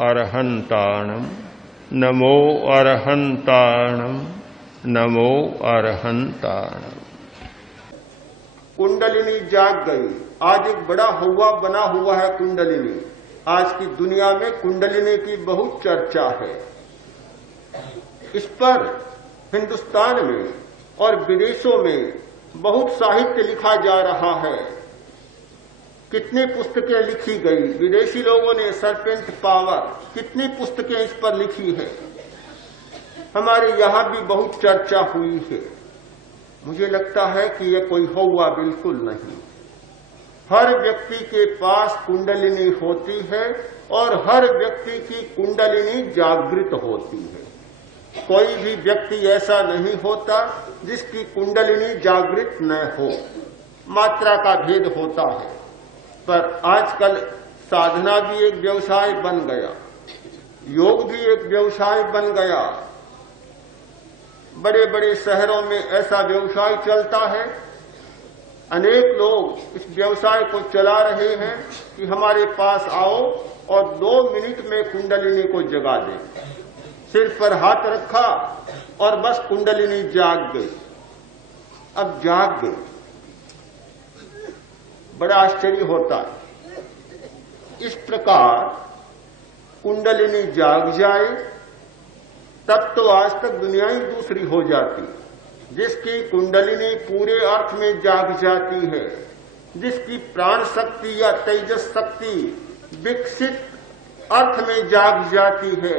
अरहंताणम नमो अरहंताणम नमो अरहंताणम। कुंडलिनी जाग गई। आज एक बड़ा हवा बना हुआ है कुंडलिनी। आज की दुनिया में कुंडलिनी की बहुत चर्चा है। इस पर हिंदुस्तान में और विदेशों में बहुत साहित्य लिखा जा रहा है। कितनी पुस्तकें लिखी गई। विदेशी लोगों ने सरपेंट पावर कितनी पुस्तकें इस पर लिखी है। हमारे यहां भी बहुत चर्चा हुई है। मुझे लगता है कि यह कोई हौवा बिल्कुल नहीं। हर व्यक्ति के पास कुंडलिनी होती है और हर व्यक्ति की कुंडलिनी जागृत होती है। कोई भी व्यक्ति ऐसा नहीं होता जिसकी कुंडलिनी जागृत न हो। मात्रा का भेद होता है, पर आजकल साधना भी एक व्यवसाय बन गया, योग भी एक व्यवसाय बन गया। बड़े बड़े शहरों में ऐसा व्यवसाय चलता है। अनेक लोग इस व्यवसाय को चला रहे हैं कि हमारे पास आओ और 2 मिनट में कुंडलिनी को जगा दें। सिर पर हाथ रखा और बस कुंडलिनी जाग गई। अब जाग गई, बड़ा आश्चर्य होता है। इस प्रकार कुंडलिनी जाग जाए तब तो आज तक दुनिया ही दूसरी हो जाती। जिसकी कुंडलिनी पूरे अर्थ में जाग जाती है, जिसकी प्राण शक्ति या तेजस शक्ति विकसित अर्थ में जाग जाती है,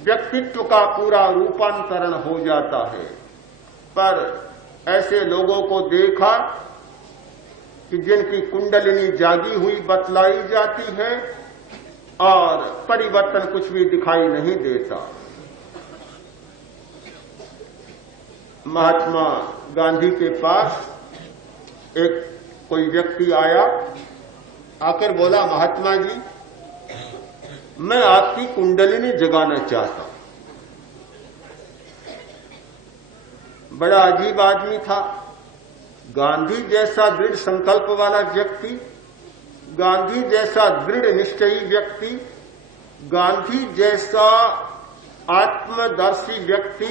व्यक्तित्व का पूरा रूपांतरण हो जाता है। पर ऐसे लोगों को देखा कि जिनकी कुंडलिनी जागी हुई बतलाई जाती है और परिवर्तन कुछ भी दिखाई नहीं देता। महात्मा गांधी के पास एक कोई व्यक्ति आया, आकर बोला, महात्मा जी मैं आपकी कुंडलिनी जगाना चाहता हूं। बड़ा अजीब आदमी था। गांधी जैसा दृढ़ संकल्प वाला व्यक्ति, गांधी जैसा दृढ़ निश्चयी व्यक्ति, गांधी जैसा आत्मदर्शी व्यक्ति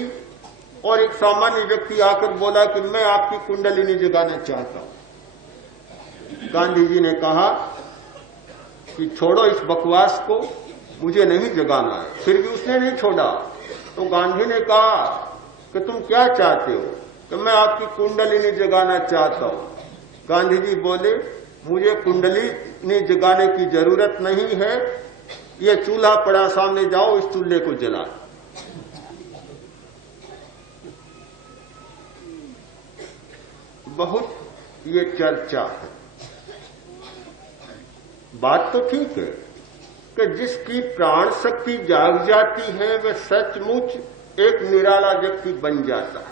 और एक सामान्य व्यक्ति आकर बोला कि मैं आपकी कुंडलिनी जगाना चाहता हूं। गांधी जी ने कहा कि छोड़ो इस बकवास को, मुझे नहीं जगाना है। फिर भी उसने नहीं छोड़ा। तो गांधी ने कहा कि तुम क्या चाहते हो? कि मैं आपकी कुंडलिनी जगाना चाहता हूं। गांधी जी बोले, मुझे कुंडलिनी जगाने की जरूरत नहीं है। ये चूल्हा पड़ा सामने, जाओ इस चूल्हे को जला। बहुत ये चर्चा है। बात तो ठीक है कि जिसकी प्राण शक्ति जाग जाती है वह सचमुच एक निराला व्यक्ति बन जाता है।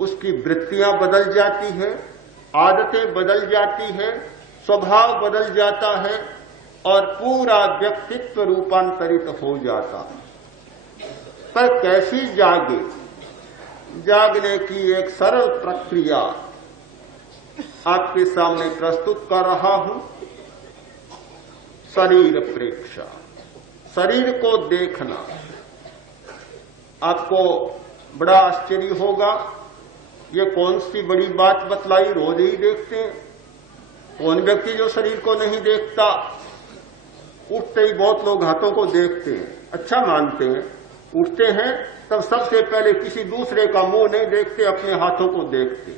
उसकी वृत्तियां बदल जाती है, आदतें बदल जाती है, स्वभाव बदल जाता है और पूरा व्यक्तित्व रूपांतरित हो जाता है। पर कैसी जागे? जागने की एक सरल प्रक्रिया आपके सामने प्रस्तुत कर रहा हूं। शरीर प्रेक्षा, शरीर को देखना। आपको बड़ा आश्चर्य होगा, ये कौन सी बड़ी बात बतलाई, रोज ही देखते हैं। कौन व्यक्ति जो शरीर को नहीं देखता? उठते ही बहुत लोग हाथों को देखते हैं, अच्छा मानते हैं। उठते हैं तब सबसे पहले किसी दूसरे का मुंह नहीं देखते, अपने हाथों को देखते।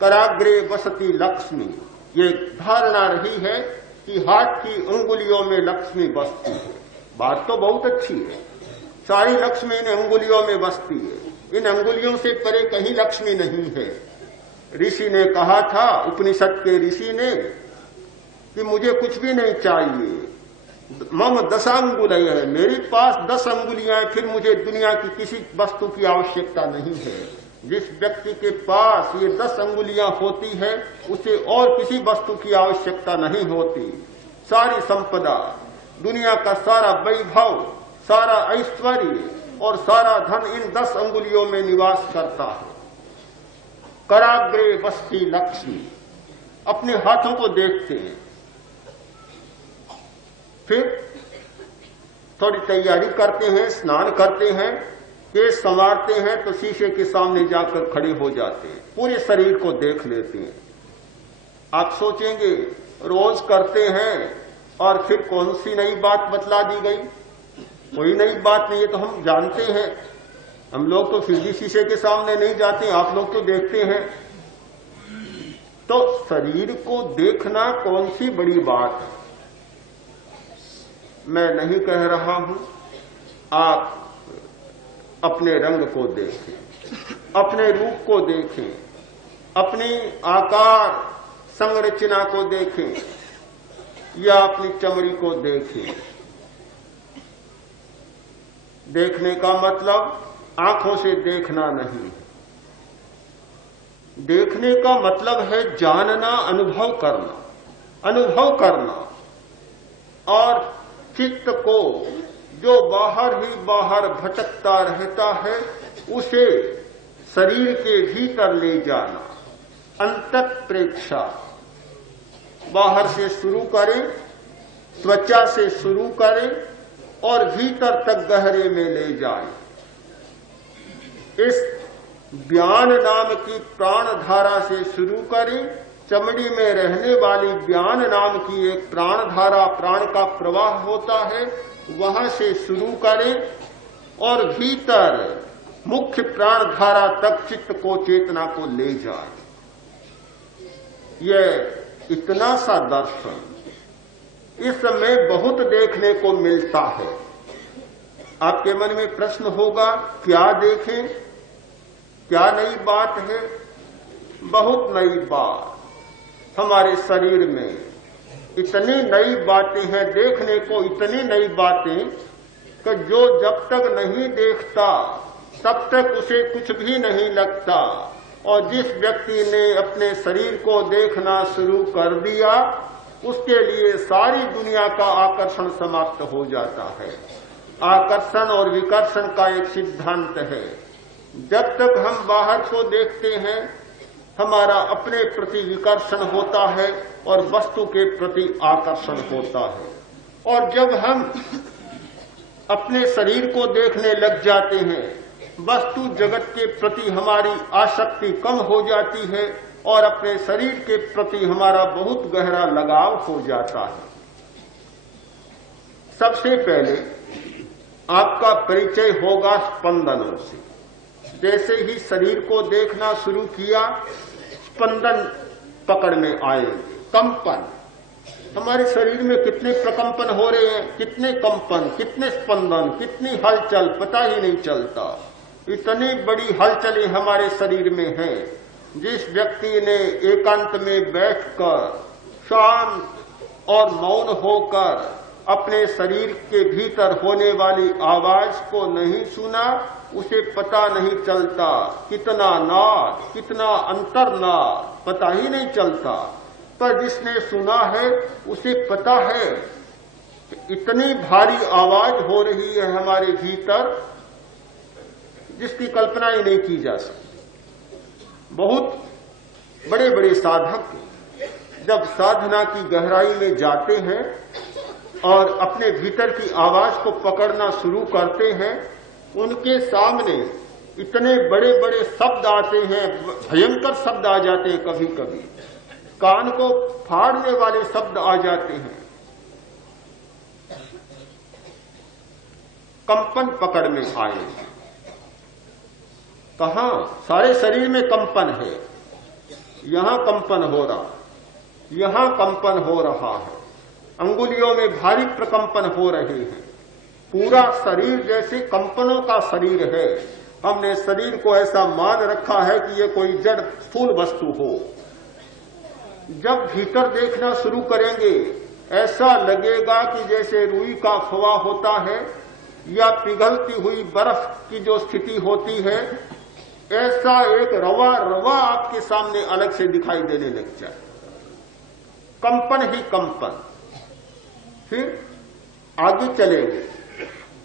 कराग्रे वसती लक्ष्मी, ये धारणा रही है कि हाथ की अंगुलियों में लक्ष्मी बसती है। बात तो बहुत अच्छी है, सारी लक्ष्मी इन अंगुलियों में बसती है। इन अंगुलियों से परे कहीं लक्ष्मी नहीं है। ऋषि ने कहा था, उपनिषद के ऋषि ने, कि मुझे कुछ भी नहीं चाहिए, मम 10 अंगुलियां है, मेरे पास 10 अंगुलियां हैं, फिर मुझे दुनिया की किसी वस्तु की आवश्यकता नहीं है। जिस व्यक्ति के पास ये 10 अंगुलियां होती है उसे और किसी वस्तु की आवश्यकता नहीं होती। सारी संपदा, दुनिया का सारा वैभव, सारा ऐश्वर्य और सारा धन इन 10 अंगुलियों में निवास करता है। कराग्रे वसती लक्ष्मी, अपने हाथों को देखते हैं। फिर थोड़ी तैयारी करते हैं, स्नान करते हैं, केश संवारते हैं, तो शीशे के सामने जाकर खड़े हो जाते हैं, पूरे शरीर को देख लेते हैं। आप सोचेंगे रोज करते हैं और फिर कौन सी नई बात बतला दी गई? कोई नई बात नहीं है, तो हम जानते हैं। हम लोग तो फिर भी शीशे के सामने नहीं जाते, आप लोग तो देखते हैं। तो शरीर को देखना कौन सी बड़ी बात है? मैं नहीं कह रहा हूं आप अपने रंग को देखें, अपने रूप को देखें, अपनी आकार संरचना को देखें या अपनी चमड़ी को देखें। देखने का मतलब आंखों से देखना नहीं है। देखने का मतलब है जानना, अनुभव करना। अनुभव करना और चित्त को जो बाहर ही बाहर भटकता रहता है उसे शरीर के भीतर ले जाना। अंतःप्रेक्षा बाहर से शुरू करें, त्वचा से शुरू करें और भीतर तक गहरे में ले जाएं। इस ज्ञान नाम की प्राण धारा से शुरू करें। चमड़ी में रहने वाली ज्ञान नाम की एक प्राण धारा, प्राण का प्रवाह होता है, वहां से शुरू करें और भीतर मुख्य प्राण धारा तक चित्त को, चेतना को ले जाए। यह इतना सा दर्शन इस समय बहुत देखने को मिलता है। आपके मन में प्रश्न होगा, क्या देखें, क्या नई बात है? बहुत नई बात। हमारे शरीर में इतनी नई बातें हैं देखने को, इतनी नई बातें कि जो जब तक नहीं देखता तब तक उसे कुछ भी नहीं लगता। और जिस व्यक्ति ने अपने शरीर को देखना शुरू कर दिया उसके लिए सारी दुनिया का आकर्षण समाप्त हो जाता है। आकर्षण और विकर्षण का एक सिद्धांत है। जब तक हम बाहर को देखते हैं हमारा अपने प्रति विकर्षण होता है और वस्तु के प्रति आकर्षण होता है। और जब हम अपने शरीर को देखने लग जाते हैं वस्तु जगत के प्रति हमारी आसक्ति कम हो जाती है और अपने शरीर के प्रति हमारा बहुत गहरा लगाव हो जाता है। सबसे पहले आपका परिचय होगा स्पंदनों से। जैसे ही शरीर को देखना शुरू किया स्पंदन पकड़ में आएंगे, कंपन। हमारे शरीर में कितने प्रकंपन हो रहे हैं, कितने कंपन, कितने स्पंदन, कितनी हलचल, पता ही नहीं चलता। इतनी बड़ी हलचलें हमारे शरीर में हैं। जिस व्यक्ति ने एकांत में बैठकर शांत और मौन होकर अपने शरीर के भीतर होने वाली आवाज को नहीं सुना उसे पता नहीं चलता कितना नाद, कितना अंतर्नाद, पता ही नहीं चलता। पर जिसने सुना है उसे पता है कि इतनी भारी आवाज हो रही है हमारे भीतर जिसकी कल्पना ही नहीं की जा सकती। बहुत बड़े बड़े साधक जब साधना की गहराई में जाते हैं और अपने भीतर की आवाज को पकड़ना शुरू करते हैं उनके सामने इतने बड़े बड़े शब्द आते हैं, भयंकर शब्द आ जाते हैं, कभी कभी कान को फाड़ने वाले शब्द आ जाते हैं। कंपन पकड़ में आए। कहां? सारे शरीर में कंपन है। यहां कंपन हो रहा, यहां कंपन हो रहा है, अंगुलियों में भारी प्रकंपन हो रहे हैं। पूरा शरीर जैसे कंपनों का शरीर है। हमने शरीर को ऐसा मान रखा है कि ये कोई जड़ स्थूल वस्तु हो। जब भीतर देखना शुरू करेंगे ऐसा लगेगा कि जैसे रुई का फवा होता है या पिघलती हुई बर्फ की जो स्थिति होती है, ऐसा एक रवा रवा आपके सामने अलग से दिखाई देने लग जाए। कंपन ही कंपन। फिर आगे चलेंगे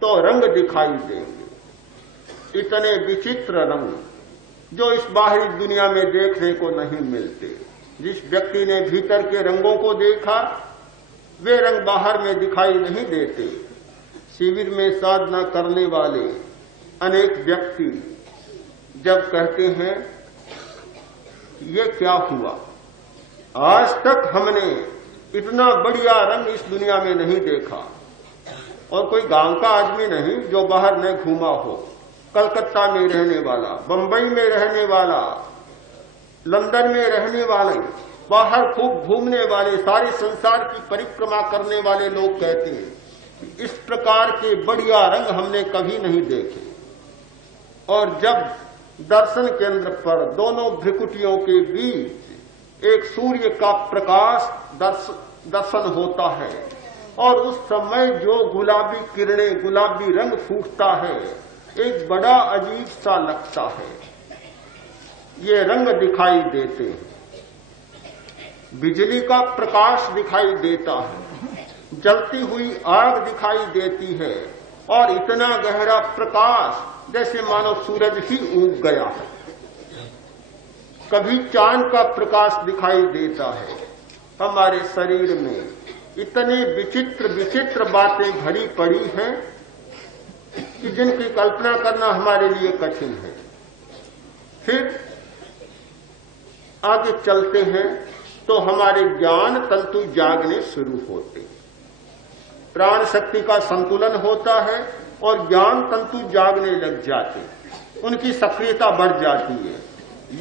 तो रंग दिखाई देंगे, इतने विचित्र रंग जो इस बाहरी दुनिया में देखने को नहीं मिलते। जिस व्यक्ति ने भीतर के रंगों को देखा वे रंग बाहर में दिखाई नहीं देते। शिविर में साधना करने वाले अनेक व्यक्ति जब कहते हैं ये क्या हुआ, आज तक हमने इतना बढ़िया रंग इस दुनिया में नहीं देखा, और कोई गांव का आदमी नहीं जो बाहर न घूमा हो, कलकत्ता में रहने वाला, बंबई में रहने वाला, लंदन में रहने वाले, बाहर खूब घूमने वाले, सारे संसार की परिक्रमा करने वाले लोग कहते हैं कि इस प्रकार के बढ़िया रंग हमने कभी नहीं देखे। और जब दर्शन केंद्र पर दोनों भ्रिकुटियों के बीच एक सूर्य का प्रकाश दर्शन होता है और उस समय जो गुलाबी किरणें, गुलाबी रंग फूटता है, एक बड़ा अजीब सा लगता है। ये रंग दिखाई देते हैं, बिजली का प्रकाश दिखाई देता है, जलती हुई आग दिखाई देती है, और इतना गहरा प्रकाश जैसे मानो सूरज ही उग गया है। कभी चांद का प्रकाश दिखाई देता है। हमारे शरीर में इतनी विचित्र विचित्र बातें भरी पड़ी हैं कि जिनकी कल्पना करना हमारे लिए कठिन है। फिर आगे चलते हैं तो हमारे ज्ञान तंतु जागने शुरू होते हैं, प्राण शक्ति का संतुलन होता है और ज्ञान तंतु जागने लग जाते, उनकी सक्रियता बढ़ जाती है।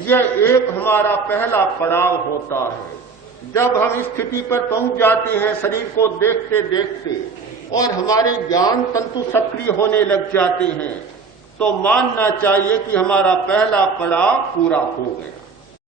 यह एक हमारा पहला पड़ाव होता है। जब हम इस स्थिति पर पहुंच जाते हैं शरीर को देखते देखते और हमारे ज्ञान तंतु सक्रिय होने लग जाते हैं, तो मानना चाहिए कि हमारा पहला पड़ाव पूरा हो गया।